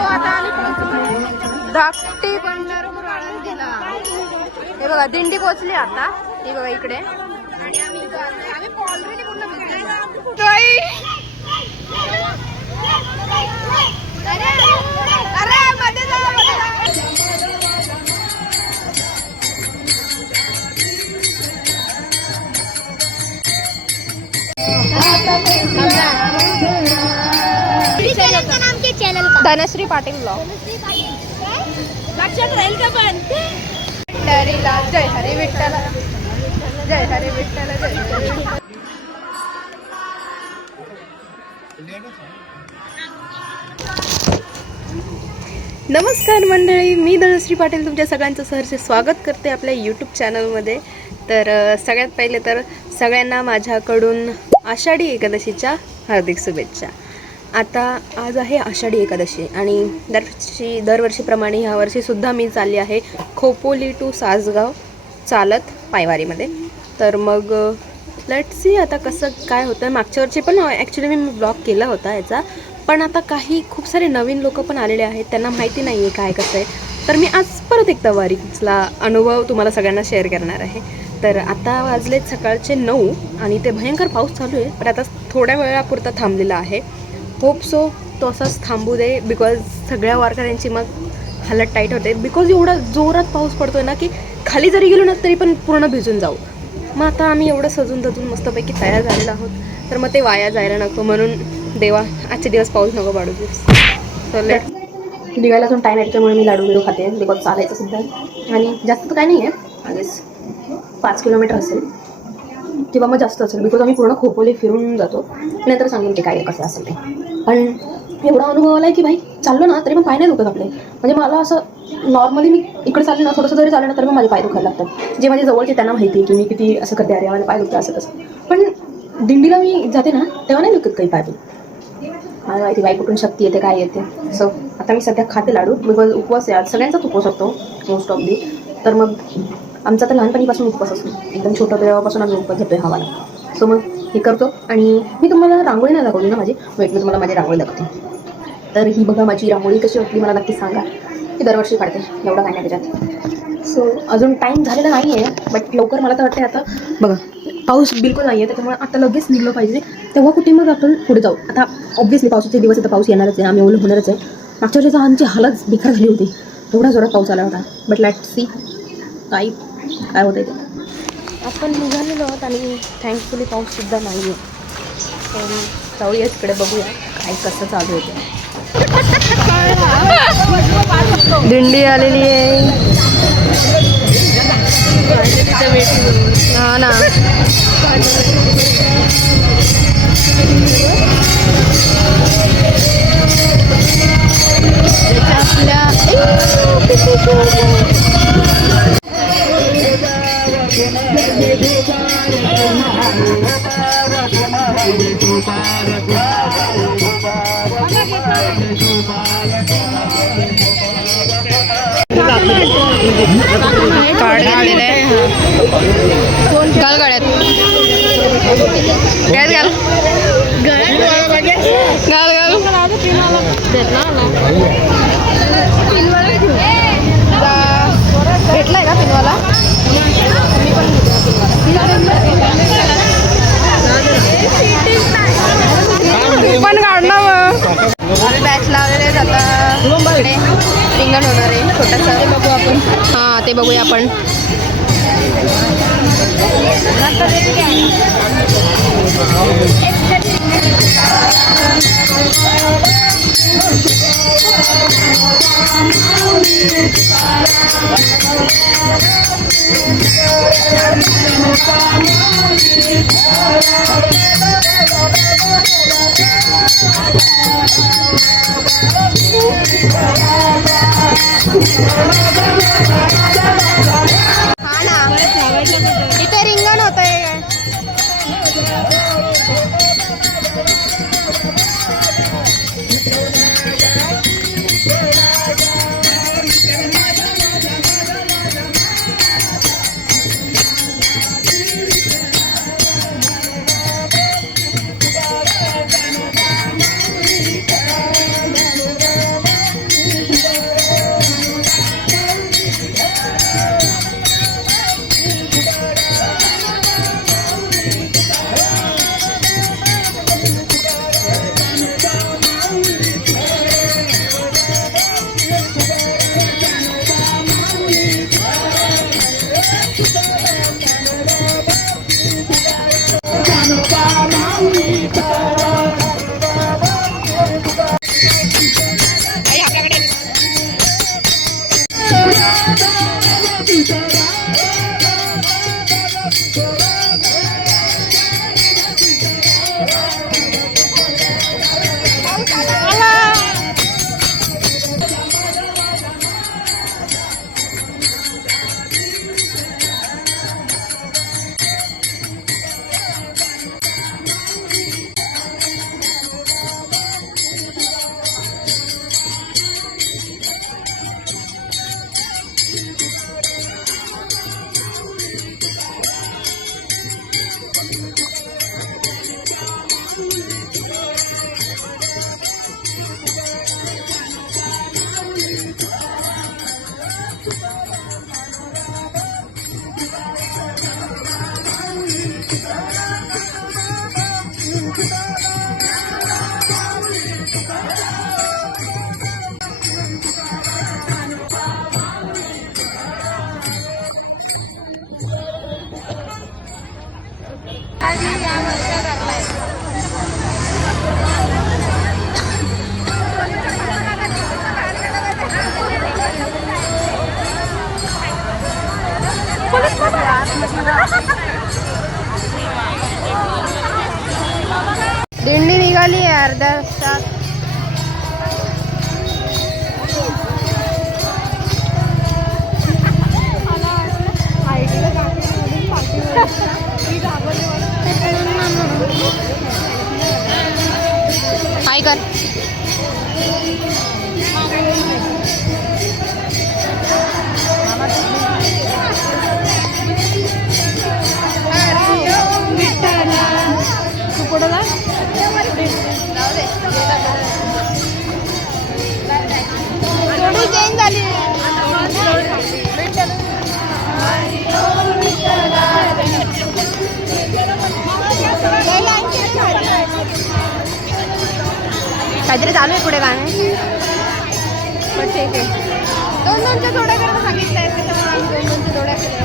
आता आम्ही पोहोचलो धाकटी बंडारपूर आळंदीला. हे बघा दिंडी पोहोचली आता. हे बघा इकडे आणि आम्ही ऑलरेडी पूर्ण धनश्री पाटील ब्लॉग लक्षात राहील का? पण विठ्ठला जय हरी विठ्ठला जय हरी विठ्ठला जय हरी विठ्ठला. नमस्कार मंडळी, मी धनश्री पाटील तुमच्या सगळ्यांचं सहर्ष स्वागत करते आपल्या यूट्यूब चॅनलमध्ये. तर सगळ्यात पहिले तर सगळ्यांना माझ्याकडून आषाढी एकादशीच्या हार्दिक शुभेच्छा. आता आज आहे आषाढी एकादशी आणि दरवर्षीप्रमाणे ह्या वर्षीसुद्धा मी चालली आहे खोपोली टू सासगाव चालत पायवारीमध्ये. तर मग लेट्स सी आता कसं काय होतं. मागच्या वर्षी पण ॲक्च्युली मी ब्लॉग केला होता याचा, पण आता खूप सारे नवीन लोक पण आलेले आहेत, त्यांना माहिती नाही आहे काय कसं आहे. तर मी आज परत एकदा वारीचा अनुभव तुम्हाला सगळ्यांना शेअर करणार आहे. तर आता वाजलेत सकाळचे 9 आणि ते भयंकर पाऊस चालू आहे, पण आता थोड्या वेळापुरता थांबलेला आहे. होप सो तो असाच थांबू दे, बिकॉज सगळ्या वारकऱ्यांची मग हालत टाईट होते. बिकॉज एवढा जोरात पाऊस पडतोय ना की खाली जरी गेलो ना तरी पण पूर्ण भिजून जाऊ. मग आता आम्ही एवढं सजून धजून मस्तपैकी तयार झालेलो आहोत, तर मग ते वाया जायला नको म्हणून देवा आजचे दिवस पाऊस नको पाडू दे. सो निघायला अजून टाईम आहे, त्याच्यामुळे मी लाडू खाते बिकॉज चालायचं सुद्धा. आणि जास्त तर काय नाही आहे, आधीच 5 किलोमीटर असेल किंवा मग जास्त असेल, बिकॉज आम्ही पूर्ण खोपोली फिरून जातो. नंतर सांगून ते काय कसं असेल ते. पण एवढा अनुभव आला आहे की भाई चाललो ना तरी मग पाय नाही दुखत आपले. म्हणजे मला असं नॉर्मली मी इकडे चालले ना थोडंसं जरी चाललं ना तरी मग माझे पाय दुखायला लागतात. जे माझे जवळचे त्यांना माहिती आहे की मी किती असं करते, अरे मला पाय दुखतं असं तसं. पण दिंडीला मी जाते ना तेव्हा नाही दुखत काही पाय. मला माहिती बाई कुठून शक्ती येते काय येते. सो आता मी सध्या खाते लाडू, बिकॉज उपवास आहे आज, सगळ्यांचाच उपवास असतो मोस्ट ऑफ दी. तर मग आमचा तर लहानपणीपासून उपवास असतो, एकदम छोटं तेव्हापासून आम्ही उपवास घेतो आहे हवाला. सो मग हे करतो. आणि मी तुम्हाला रांगोळी नाही दाखवली ना माझी, मी तुम्हाला माझी रांगोळी दाखवते. तर ही बघा माझी रांगोळी कशी वाटली मला नक्की सांगा. की दरवर्षी काढते, एवढं काय नाही त्याच्यात. सो अजून टाईम झालेला नाही आहे, बट लवकर मला तर वाटते. आता बघा पाऊस बिलकुल नाही आहे, त्याच्यामुळे आता लगेच निघलं पाहिजे, तेव्हा कुठे मग आपण पुढे जाऊ. आता ऑब्व्हियसली पावसाचे दिवस आता पाऊस येणारच आहे, आम्ही ओलं होणारच आहे. मागच्या वर्षीचा आमची हालत बेकार झाली होती, एवढा जोरात पाऊस आला होता. बट लेट्स सी काय होतं ते. आपण निघालेलो आहोत आणि थँकफुली पाऊससुद्धा नाही आहे. तर जाऊया तिकडे, बघूया काय कसं चालू होतं. दिंडी आलेली आहे. हा ना कार्ड घेतलेलं आहे. घाल गळ्यात, गळ्यात घाल, घाल घाल. भेटलाय का पिनवाला? मी पण पण काढणार. बॅच लावलेले जाता रिंगण होणार आहे छोटंसं, ते बघू आपण. हां ते बघूया आपण. हा ना, इथे रिंगण होतंय. दिंडी निघाली आहे अर्धा तास. काय कर तू कुठं जा चेंज झाली. काहीतरी चालू आहे पुढे गाणं पण ठीक आहे. दोन दोनच्या जोड्या करायला सांगितलं आहे त्याच्यामुळे आम्ही दोन दोनच्या जोड्या केल्या.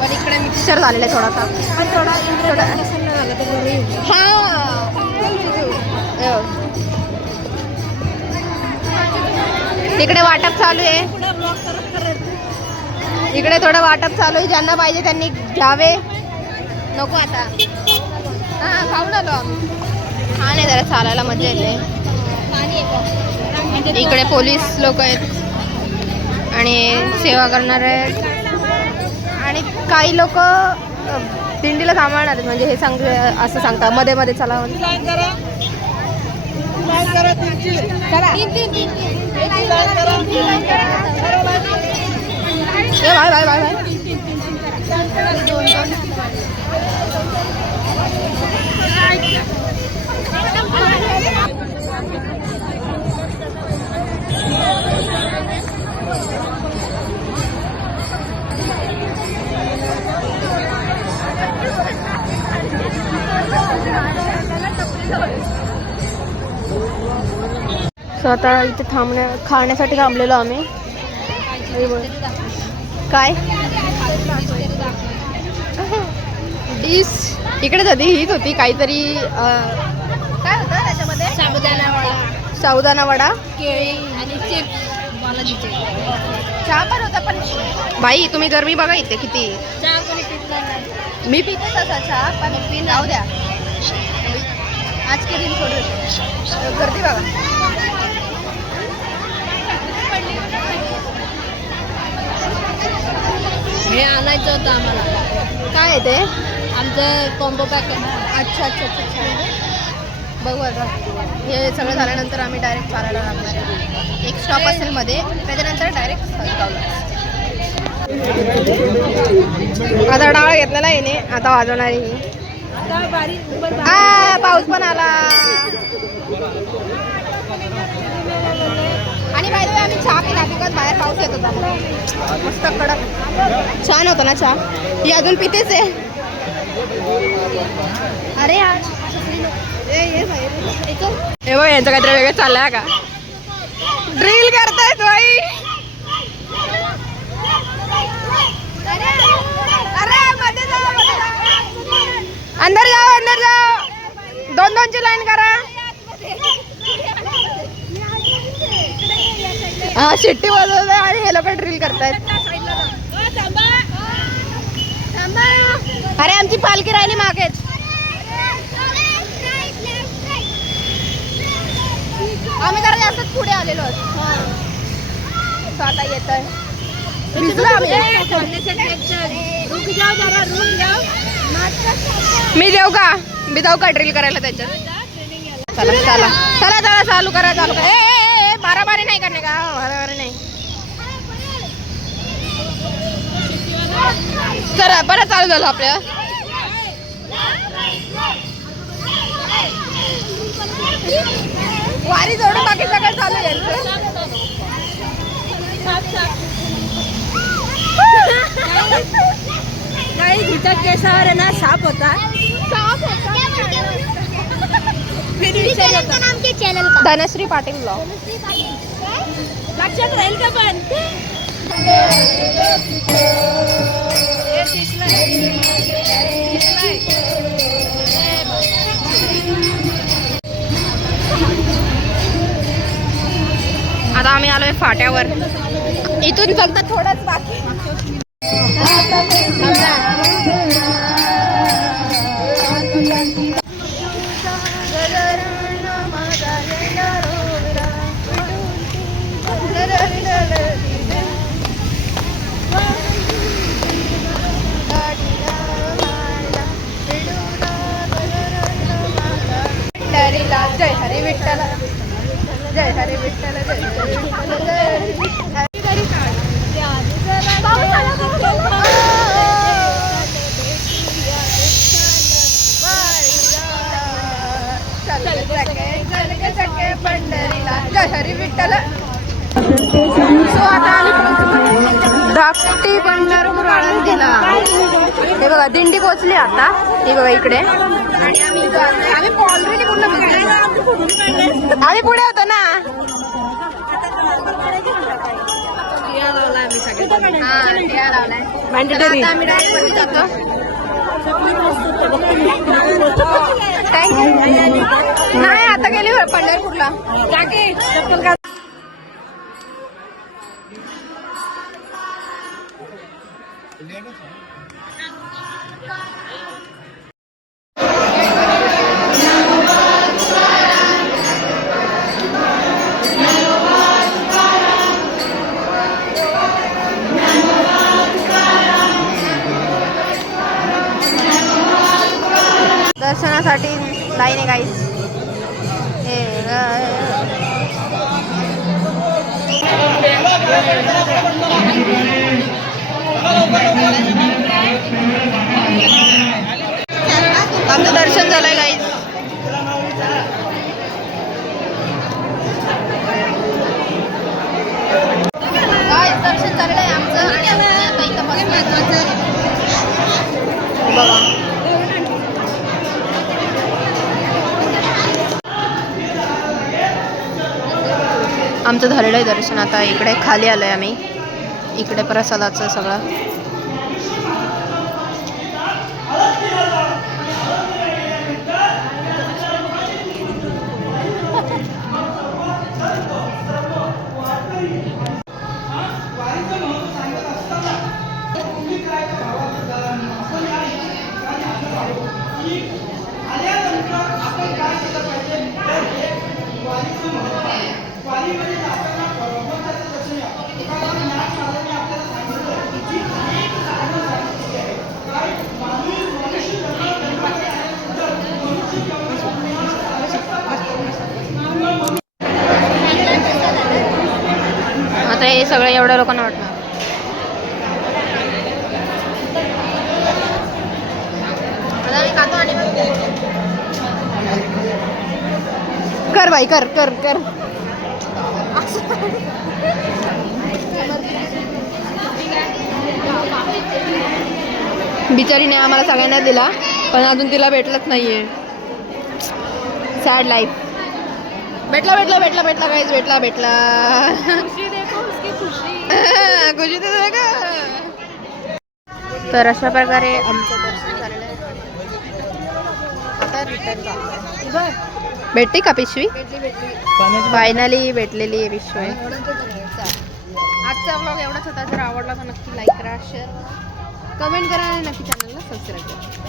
पण इकडे मिक्सचर झालेला आहे थोडासा पण थोडा झाला तर तिकडे वाटप चालू आहे. इकडे थोडं वाटप चालू आहे. ज्यांना पाहिजे त्यांनी घ्यावे. नको आता हां खाऊन आलो आम्ही. छान आहे जरा चालायला मजा येते. इकडे पोलीस लोक आहेत आणि सेवा करणार आहेत आणि काही लोक दिंडीला सांभाळणार आहेत. म्हणजे हे असं सांगतात मध्ये मध्ये चला बाय बाय बाय बाय. स्वतः इथे खाण्यासाठी थांबलेलो आम्ही. काय डिश इकडे होती हीच होती काहीतरी काय होतं त्याच्यामध्ये साबुदाणा वडा केळी आणि चिप्स बालाजीचे. चहा पण होता पण बाई तुम्ही गरमी बघा इथे किती. चहा कोणी पित नाही. मी पिते तसा चहा पण पी जाऊ द्या. आज के दिन थोडी गर्दी बघा. हे आणायचं होतं आम्हाला. काय आहे ते आमचं कॉम्बो पॅक आहे. अच्छा अच्छा अच्छा अच्छा बघू आता. हे सगळं झाल्यानंतर आम्ही डायरेक्ट चालायला लागणार आहे. एक स्टॉप असेल मध्ये त्याच्यानंतर डायरेक्ट आता डाळ घेतलेला आहे ने आता वाजवणार आहे. पाऊस पण आला आणि बाय द वे आम्ही चहा पिला बिकॉज बाहेर पाऊस येत होता. मस्त कडक छान होता ना चहा. ही अजून पितेच आहे. अरे यार हे बघ यांचं काहीतरी वेगळं चाललंय का. ड्रिल करतायत बाई. अंदर जाओ अंदर जाओ. दोन दोनची लाईन करा. हा शिट्टी वाजवत आणि हे लोक ड्रिल करतायत. अरे आमची पालखी राहिली मागेच. आम्ही जरा जास्तच पुढे आलेलो आता येत आहे. मी जाऊ का ड्रिल करायला त्याच्यात. चला चला चला चला चालू करा चालू करा. ए बाराबारी नाही करणे का. बाराबारी नाही. चला बरं चालू झालं आपल्या. वारी जोडून बाकी सगळं चालू आहे. काही घुटक केसावर आहे ना साप होता. धनश्री पाटील ब्लॉग लक्षात राहील का. पण आता आम्ही आलोय फाट्यावर. इथून फक्त थोडंच बाकी. जय हरी विठ्ठल जय हरी विठ्ठल जय हरी विठ्ठल पंढरीला जय हरी विठ्ठल. सो आता आम्ही धाकटी पंढरपूर आळंदीला. हे बघा दिंडी पोहोचली आता. हे बघा इकडे आणि आम्ही ऑलरेडी पूर्ण आम्ही पुढे होतो ना. मॅन्डेटरी आम्ही डायरेक्ट जातो. नाही आता गेली पंढरपूरला. दर्शनासाठी लाईन आहे काहीच. आमचं दर्शन झालंय काहीच. दर्शन झालेलं आहे आमचं बघा. आमचं झालेलं आहे दर्शन. आता इकडे खाली आलोय आम्ही. इकडे प्रसादाचं सगळं. आता हे सगळं एवढ्या लोकांना वाटणार. कर बाई कर कर कर. बिचारीने आम्हाला सगळ्यांना दिला पण अजून तिला भेटलंच नाहीये. Sad life. भेटला भेटला भेटला भेटला काहीच भेटला भेटला. खुशी तर अशा प्रकारे आमचं दर्शन झालेलं आहे. आता रिटर्न चालू. भेटते का पिशवी? फायनली भेटलेली आहे पिशवी. आजचा ब्लॉग एवढाच होता. जर आवडला तर नक्की लाईक करा, शेअर करा, कमेंट करा आणि नक्की चॅनलला सबस्क्राईब करा.